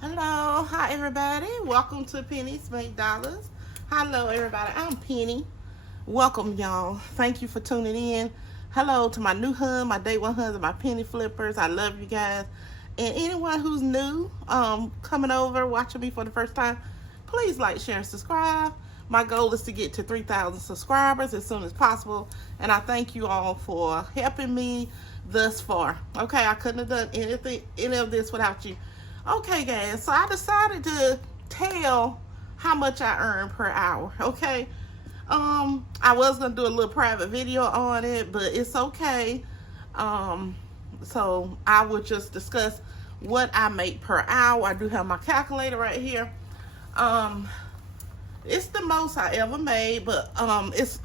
Hello, hi everybody. Welcome to Penny's Make Dollars. Hello everybody, I'm Penny. Welcome y'all. Thank you for tuning in. Hello to my new husband, my day one husband, my penny flippers. I love you guys. And anyone who's new, coming over, watching me for the first time, please like, share, and subscribe. My goal is to get to 3,000 subscribers as soon as possible. And I thank you all for helping me thus far. Okay, I couldn't have done any of this without you. Okay, guys, so I decided to tell how much I earn per hour, okay? I was going to do a little private video on it, but it's okay. So I would just discuss what I make per hour. I do have my calculator right here. It's the most I ever made, but it's,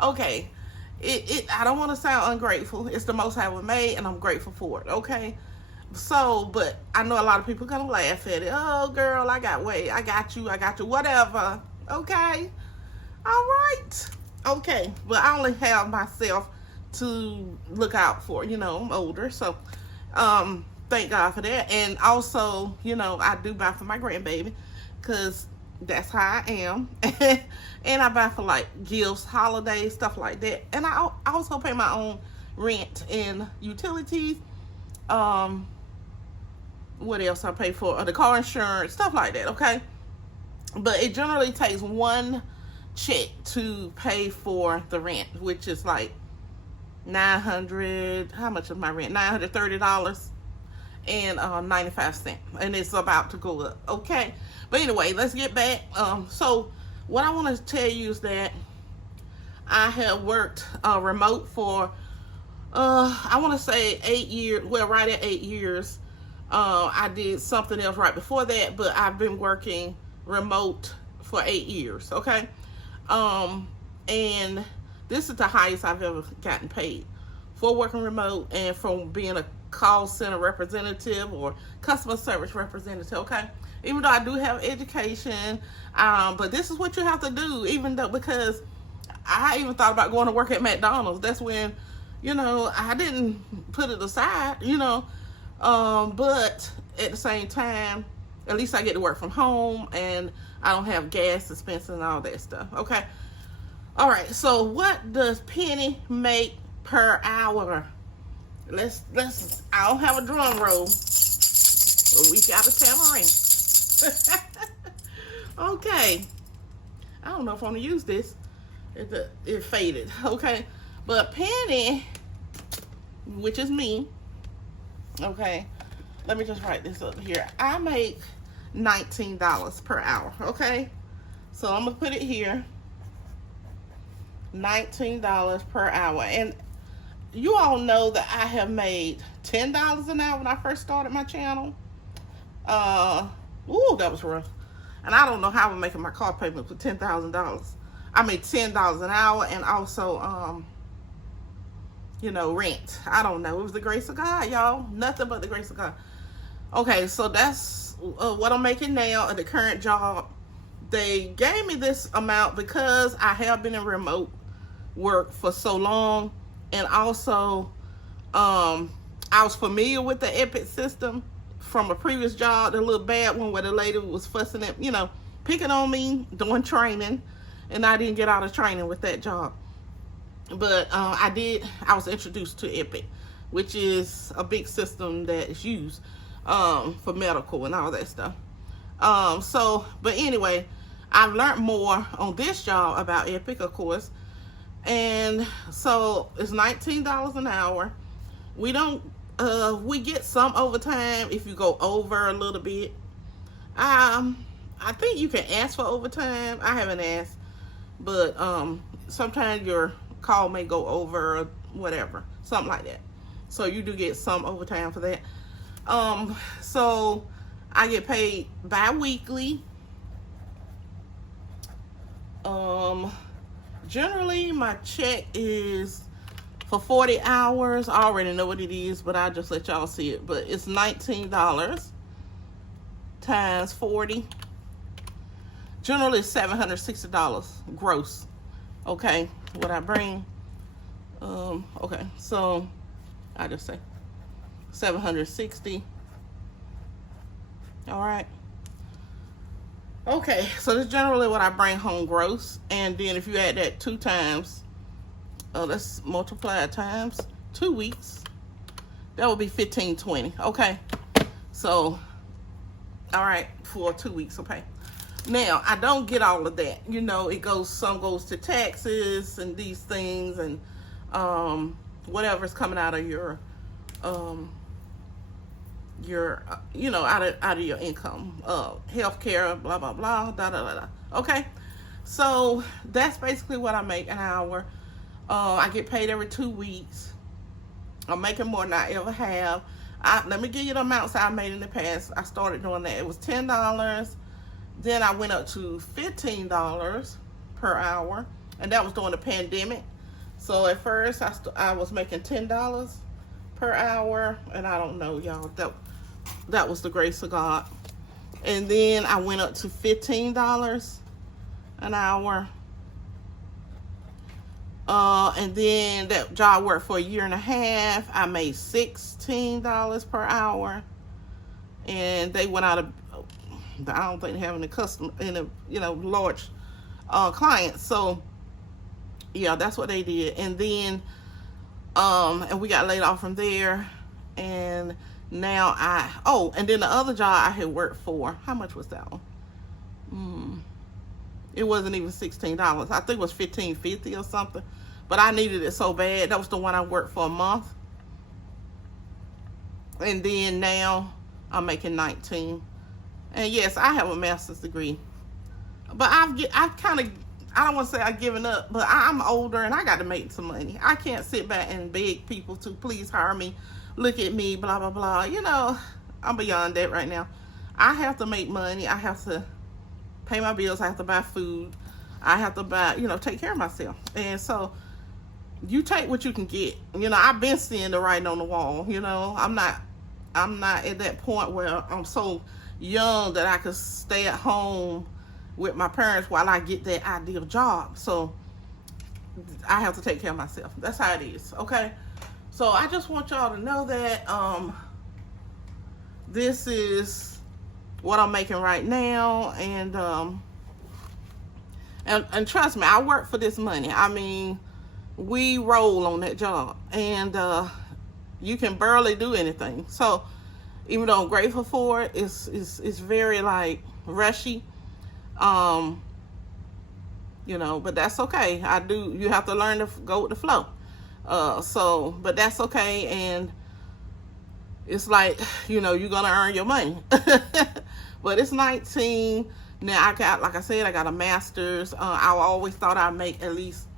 okay. I don't want to sound ungrateful. It's the most I ever made, and I'm grateful for it, okay? So, but I know a lot of people gonna laugh at it. Oh, girl, I got you, whatever, okay? All right, okay. But I only have myself to look out for, I'm older, so thank God for that. And also, I do buy for my grandbaby, because that's how I am. And I buy for like gifts, holidays, stuff like that. And I also pay my own rent and utilities. What else I pay for? The car insurance, stuff like that, okay? But it generally takes one check to pay for the rent, which is like $900. How much is my rent? $930 and 95 cents, and it's about to go up, okay? But anyway, let's get back. So what I want to tell you is that I have worked remote for I want to say 8 years. Well, right at 8 years. I did something else right before that, but I've been working remote for 8 years, okay? And this is the highest I've ever gotten paid for working remote and from being a call center representative or customer service representative, okay? Even though I do have education, but this is what you have to do, even though, because I even thought about going to work at McDonald's. That's when, I didn't put it aside, but at the same time, at least I get to work from home and I don't have gas expenses and all that stuff, okay? All right, so what does Penny make per hour? Let's I don't have a drum roll, but we got a tambourine. Okay, I don't know if I'm gonna use this. It faded, okay? But Penny, which is me, okay, let me just write this up here. I make $19 per hour, okay? So I'm gonna put it here, $19 per hour. And you all know that I have made $10 an hour when I first started my channel. Ooh, that was rough. And I don't know how I'm making my car payment for $10,000. I made $10 an hour, and also, rent. I don't know. It was the grace of God, y'all. Nothing but the grace of God. Okay, so that's what I'm making now at the current job. They gave me this amount because I have been in remote work for so long, and also I was familiar with the Epic system from a previous job, the little bad one where the lady was fussing at, picking on me, doing training, and I didn't get out of training with that job. But I was introduced to Epic, which is a big system that is used for medical and all that stuff. But anyway, I've learned more on this job about Epic, of course. And so it's $19 an hour. We get some overtime if you go over a little bit. I think you can ask for overtime. I haven't asked, but sometimes your call may go over or whatever, something like that. So you do get some overtime for that. So I get paid bi-weekly. Generally my check is for 40 hours. I already know what it is, but I'll just let y'all see it. But it's $19 times 40. Generally it's $760 gross. Okay, what I bring. Okay, so I just say $760. All right. Okay, so that's generally what I bring home gross. And then if you add that 2 times, let's multiply it times 2 weeks. That would be $1,520. Okay, so all right, for 2 weeks. Okay, now I don't get all of that. You know, some goes to taxes and these things, and whatever's coming out of your you know, out of your income, healthcare, blah blah blah, da da da da. Okay, so that's basically what I make an hour. I get paid every 2 weeks. I'm making more than I ever have. Let me give you the amounts I made in the past. I started doing that. It was $10. Then I went up to $15 per hour, and that was during the pandemic. So at first I was making $10 per hour, and I don't know, y'all, that was the grace of God. And then I went up to $15 an hour. And then that job worked for a year and a half. I made $16 per hour, and they went out of, I don't think they have any large clients. So yeah, that's what they did. And then and we got laid off from there. And now and then the other job I had worked for, how much was that one? It wasn't even $16. I think it was $15.50 or something. But I needed it so bad. That was the one I worked for a month. And then now I'm making $19. And yes, I have a master's degree. But I've kind of, I don't want to say I've given up, but I'm older and I got to make some money. I can't sit back and beg people to please hire me. Look at me, blah, blah, blah. You know, I'm beyond that right now. I have to make money. I have to pay my bills. I have to buy food. I have to buy, take care of myself. And so you take what you can get. I've been seeing the writing on the wall. I'm not at that point where I'm so young that I could stay at home with my parents while I get that ideal job. So I have to take care of myself. That's how it is. Okay. So I just want y'all to know that this is what I'm making right now, and trust me, I work for this money. I mean, we roll on that job, and you can barely do anything. So even though I'm grateful for it, it's very like rushy, but that's okay. You have to learn to go with the flow. But that's okay. And it's like, you're gonna earn your money. But it's 19 now. Like I said, I got a master's. I always thought I'd make at least,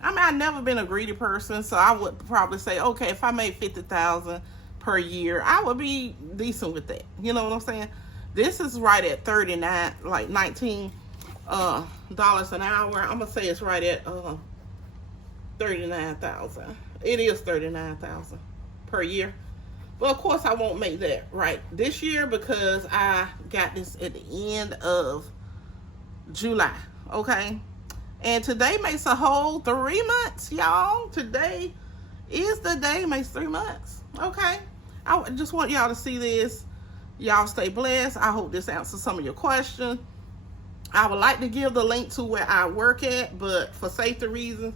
I've never been a greedy person, so I would probably say, okay, if I made $50,000 per year, I would be decent with that. You know what I'm saying? This is right at 39, like $19 an hour. I'm gonna say it's right at 39,000. It is 39,000 per year. Well, of course, I won't make that right this year because I got this at the end of July. Okay, and today makes a whole 3 months, y'all. Today is the day makes 3 months. Okay, I just want y'all to see this. Y'all stay blessed. I hope this answers some of your questions. I would like to give the link to where I work at, but for safety reasons,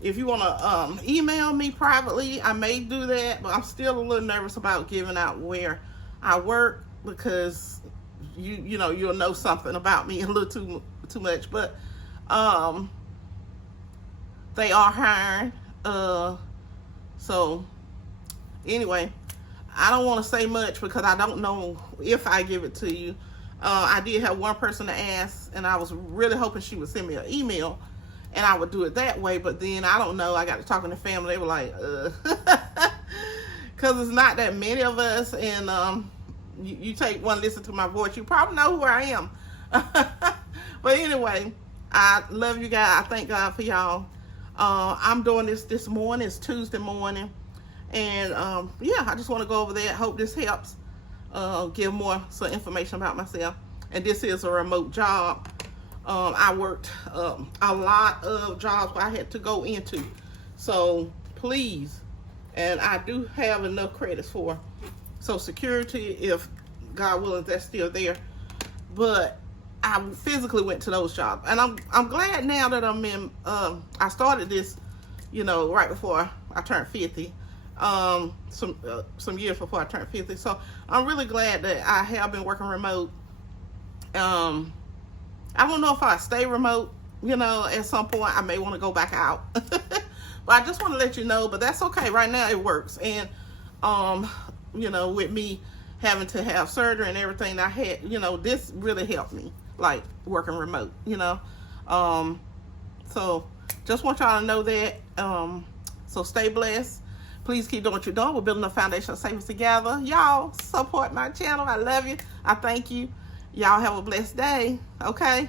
if you want to email me privately, I may do that, but I'm still a little nervous about giving out where I work because you'll know something about me a little too much. But they are hiring. So anyway, I don't want to say much because I don't know if I give it to you. I did have one person to ask, and I was really hoping she would send me an email and I would do it that way. But then I don't know. I got to talking to family. They were like, because it's not that many of us, and you take one listen to my voice, you probably know who I am. But anyway, I love you guys. I thank God for y'all. I'm doing this morning. It's Tuesday morning, and yeah, I just want to go over there. Hope this helps give some information about myself. And this is a remote job. I worked a lot of jobs where I had to go into. So please, and I do have enough credits for Social Security, if God willing that's still there. But I physically went to those jobs, and I'm glad now that I'm in. I started this, you know, right before I turned 50. Some years before I turned 50. So I'm really glad that I have been working remote. I don't know if I stay remote, you know, at some point I may want to go back out. But I just want to let you know, but that's okay. Right now it works. And, you know, with me having to have surgery and everything I had, you know, this really helped me, like working remote, you know. So just want y'all to know that. So stay blessed. Please keep doing what you're doing. We're building a foundation of savings together. Y'all support my channel. I love you. I thank you. Y'all have a blessed day. Okay?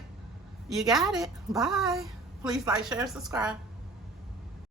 You got it. Bye. Please like, share, and subscribe.